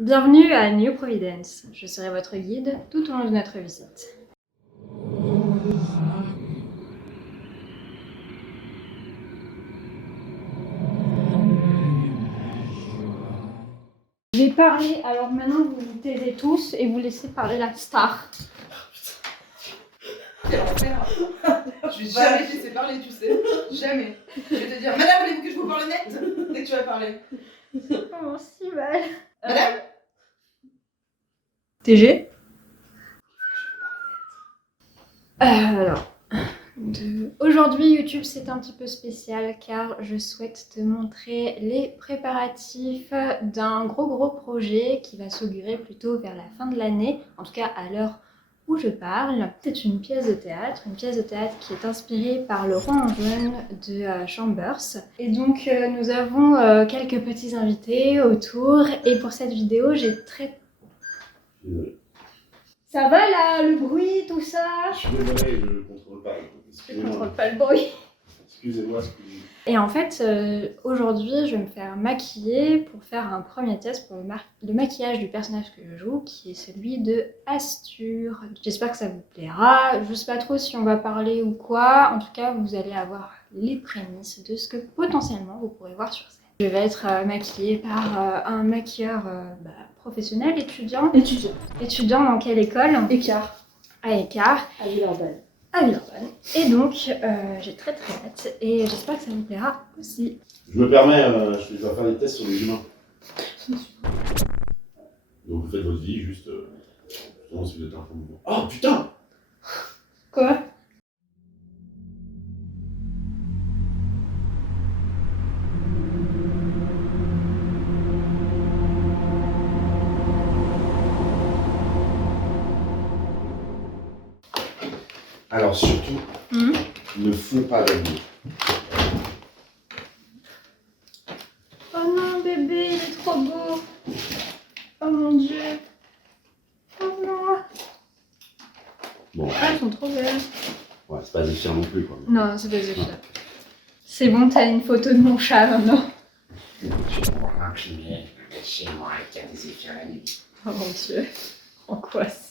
Bienvenue à New Providence. Je serai votre guide tout au long de notre visite. Je vais parler, alors maintenant vous vous taisez tous et vous laissez parler la star. Quel enfer. Je vais jamais te laisser parler, tu sais. Jamais. Je vais te dire, madame, voulez-vous que je vous parle net dès que tu vas parler. Oh, si mal. Madame TG. Aujourd'hui, YouTube, c'est un petit peu spécial car je souhaite te montrer les préparatifs d'un gros projet qui va s'augurer plutôt vers la fin de l'année, en tout cas à l'heure où je parle. C'est une pièce de théâtre qui est inspirée par le roi en jaune de Chambers. Et donc nous avons quelques petits invités autour et pour cette vidéo, j'ai très... Ça va là, le bruit, tout ça? Je suis désolé, je ne contrôle pas. Je ne contrôle pas le bruit. Excusez-moi. Et en fait, aujourd'hui, je vais me faire maquiller pour faire un premier test pour le maquillage du personnage que je joue, qui est celui de Astur. J'espère que ça vous plaira. Je ne sais pas trop si on va parler ou quoi. En tout cas, vous allez avoir les prémices de ce que potentiellement vous pourrez voir sur scène. Je vais être maquillée par un maquilleur professionnel, étudiant. Étudiant dans quelle école? Écart. À Écart. À Villeurbanne. À Villeurbanne. Et donc, j'ai très hâte et j'espère que ça vous plaira aussi. Je me permets, je dois faire des tests sur les humains. Donc vous faites votre vie, juste... justement, si vous êtes un peu... Oh putain! Quoi? Alors surtout, ne fous pas d'amour. Oh non, bébé, il est trop beau. Oh mon dieu. Oh non. Bon, Ah, elles sont trop belles. ouais, c'est pas Zéphyr non plus, quoi. Non, c'est pas Zéphyr. C'est bon, t'as une photo de mon chat maintenant. Tu vois que je mets chez moi qu'il y a des Zéphyr la nuit. Oh mon dieu. Angoisse.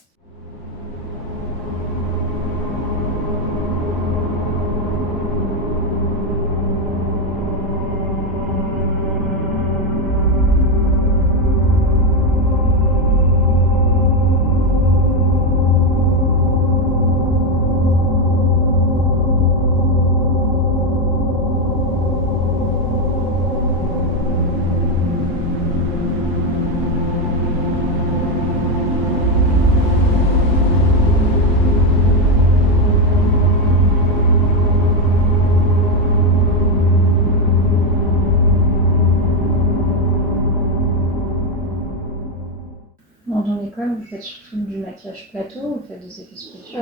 Dans ton école, vous faites surtout du maquillage plateau, vous faites des effets spéciaux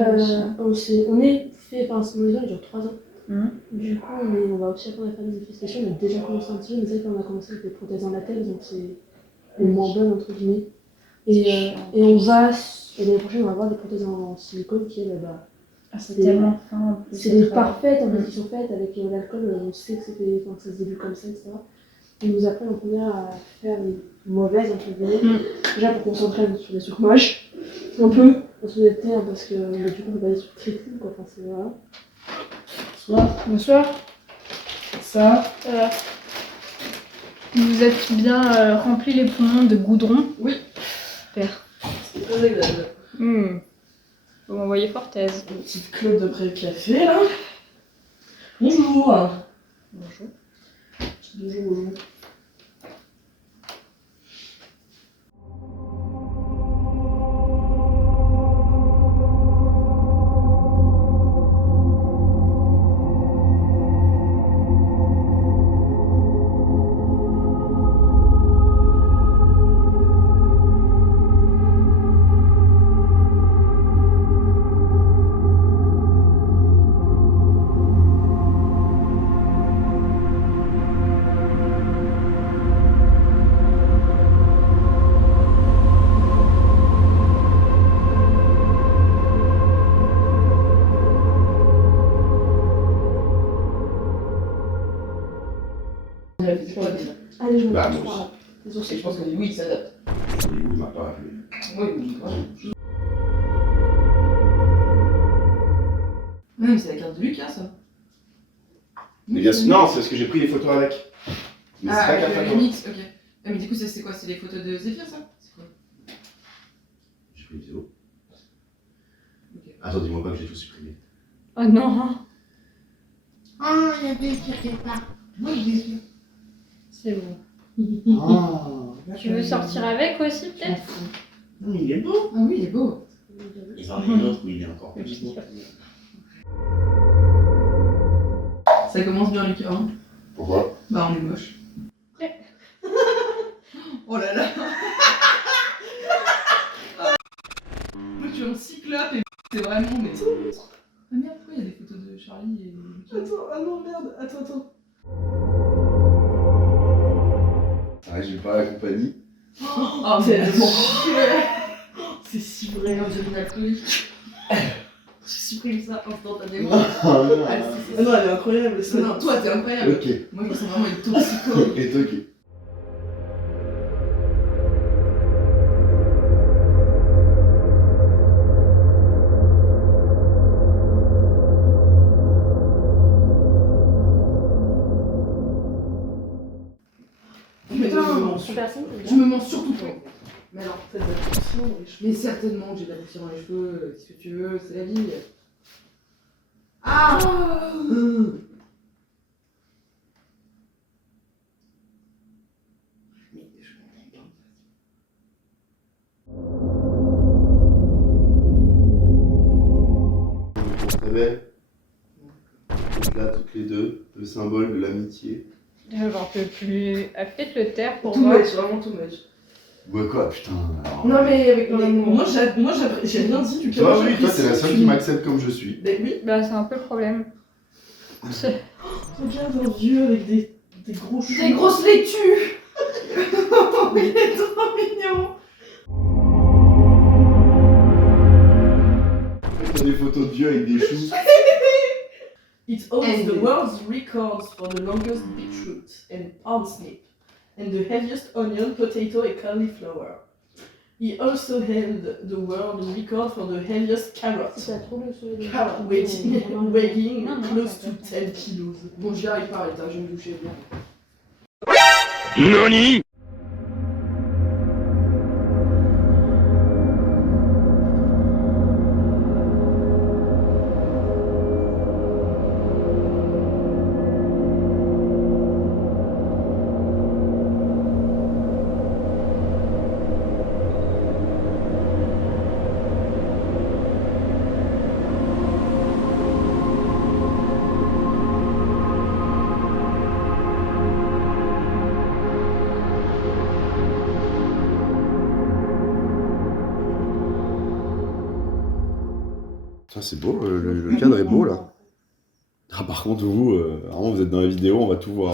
aussi. On est fait, enfin, ce modèle dure 3 ans. Mmh. Du coup, on va aussi apprendre à faire des effets spéciaux. On a déjà commencé un petit peu, mais c'est vrai qu'on a commencé avec des prothèses en latex, donc c'est les moins bonnes entre guillemets. Et on va, et l'année prochaine, on va avoir des prothèses en silicone qui, c'est tellement fin en plus. c'est des parfaites en fait, qui sont faites avec l'alcool, on sait que c'était, enfin, ça se débute comme ça, etc. Ils nous apprennent en première à faire les mauvaises entre guillemets, déjà pour qu'on s'entraîne sur des trucs moches, un peu, en honnêteté, hein, parce que du coup on peut pas des trucs très cool quoi, enfin c'est voilà. Bonsoir. Ça. Vous êtes bien rempli les poumons de goudron? Oui. Super. C'est très agréable. Vous m'envoyez fortaise. Une petite clope de pré-café là. Bonjour. Bonjour. Bonjour. Allez, je me Bah, prends moi trois. Les Et ours, je pense que oui, il s'adapte. Il m'a pas appelé. Oui, oui, voilà. Ouais, mais c'est la carte de Lucas, ça. Mais bien sûr, non, c'est parce que j'ai pris des photos avec. Mais c'est Ah, pas avec carte à le toi. mix, ok. Ah, mais du coup, ça, c'est quoi? C'est les photos de Zéphyr, ça? C'est quoi? J'ai pris une vidéo. Ok. Attends, dis-moi pas que j'ai tout supprimé. Oh non, Ah, il y a des filles quelque part. Oui, bien sûr. c'est bon. Ah, Tu veux sortir avec aussi peut-être? Non, il est beau. Ah oui, il est beau. Ils en ont une autre où il est encore plus beau. Ça commence bien, Lucas. Hein. Pourquoi? Bah, on est moche. Oh là là. Moi, je suis en cyclope et c'est vraiment. Mais... Ah merde, pourquoi il y a des photos de Charlie et Lucas? Attends, ah non, merde, attends. Ah, j'ai pas la compagnie. Oh, C'est mais bon. c'est si vrai, on dirait une alcoolique. Je supprime ça instantanément. Ah non. Ah, Ah non, elle est incroyable. Non, non, toi, t'es incroyable. Ok, Moi, je me sens vraiment une toxico. est ok. Putain, je me mens surtout pas. Mais alors, T'as de la pression, et je mais certainement que j'ai de la poussière dans les cheveux, qu'est-ce que tu veux, c'est la vie. Ah Mais je comprends pas. Très belle. Donc là, toutes les deux, le symbole de l'amitié. J'en peux plus. Faites le taire pour Too moi. much, vraiment too much. Ouais, quoi, putain. alors. Non, mais avec Non, mais non. moi, j'ai rien dit du Toi, Moi, oui, toi, j'apprécie t'es la seule que- qui m'accepte comme je suis. Ben oui. Bah c'est un peu le problème. C'est- regarde un vieux avec des gros cheveux. Des grosses laitues. Il est trop mignon. T'as des photos de vieux avec des choux. It owns And- the world's records for the longest beetroot and parsnip, and the heaviest onion, potato, and cauliflower. He also held the world record for the heaviest carrot, weighing Non, non, close ça to va. 10 kilos. Bon, j'y arrive pas, Rita, je vais me doucher bien. Ça, c'est beau, le cadre est beau là. Ah, par contre, vous, vraiment, vous êtes dans la vidéo, on va tout voir.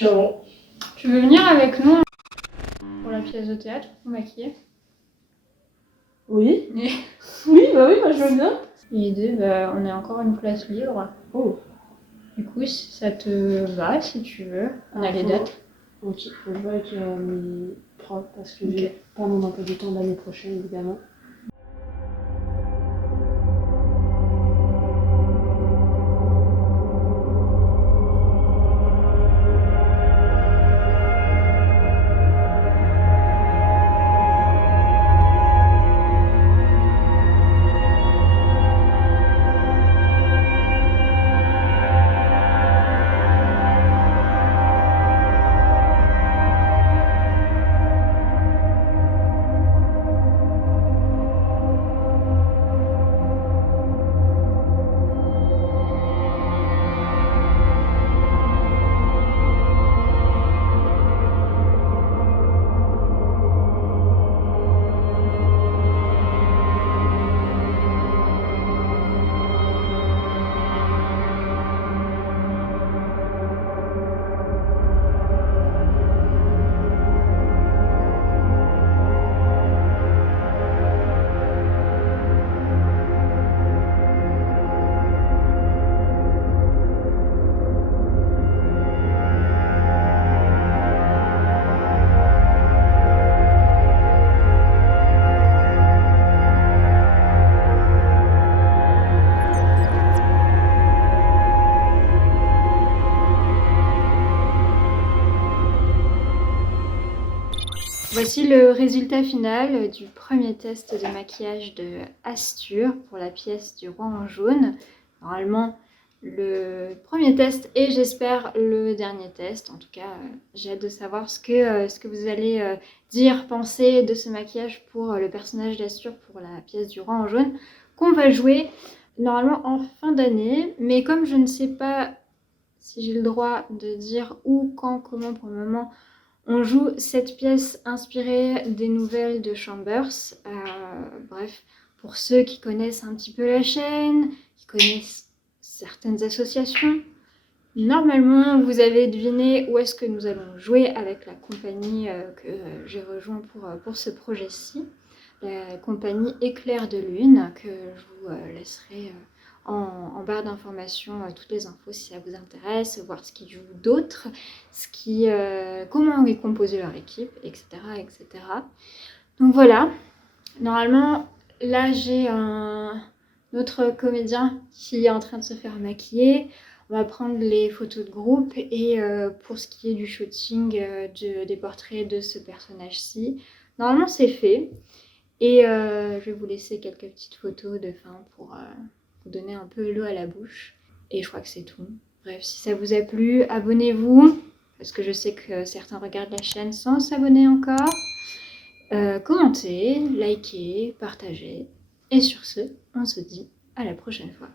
Carrément. Tu veux venir avec nous pour la pièce de théâtre pour maquiller? Oui. Et Oui, bah je veux bien. les deux, bah, on a encore une place libre. Oh. Du coup, si ça te va, si tu veux, on a les dates. Ok, faut que je vois avec mes profs parce que Ok. j'ai pas mon emploi du temps l'année prochaine évidemment. Voici le résultat final du premier test de maquillage de Astur pour la pièce du Roi en jaune. Normalement, le premier test et j'espère le dernier test. En tout cas, j'ai hâte de savoir ce que vous allez dire, penser de ce maquillage pour le personnage d'Astur pour la pièce du Roi en jaune qu'on va jouer normalement en fin d'année. Mais comme je ne sais pas si j'ai le droit de dire où, quand, comment pour le moment, on joue cette pièce inspirée des nouvelles de Chambers. Bref, pour ceux qui connaissent un petit peu la chaîne, qui connaissent certaines associations, normalement vous avez deviné où est-ce que nous allons jouer avec la compagnie que j'ai rejoint pour ce projet-ci. La compagnie Éclair de Lune, que je vous laisserai en barre d'informations toutes les infos si ça vous intéresse, voir ce qu'ils jouent d'autres, comment est composée leur équipe, etc., etc. Donc voilà, normalement là j'ai un autre comédien qui est en train de se faire maquiller. On va prendre les photos de groupe et pour ce qui est du shooting des portraits de ce personnage-ci, normalement c'est fait. Et je vais vous laisser quelques petites photos de fin pour vous donner un peu l'eau à la bouche. Et je crois que c'est tout. Bref, si ça vous a plu, abonnez-vous. Parce que je sais que certains regardent la chaîne sans s'abonner encore. Commentez, likez, partagez. Et sur ce, on se dit à la prochaine fois.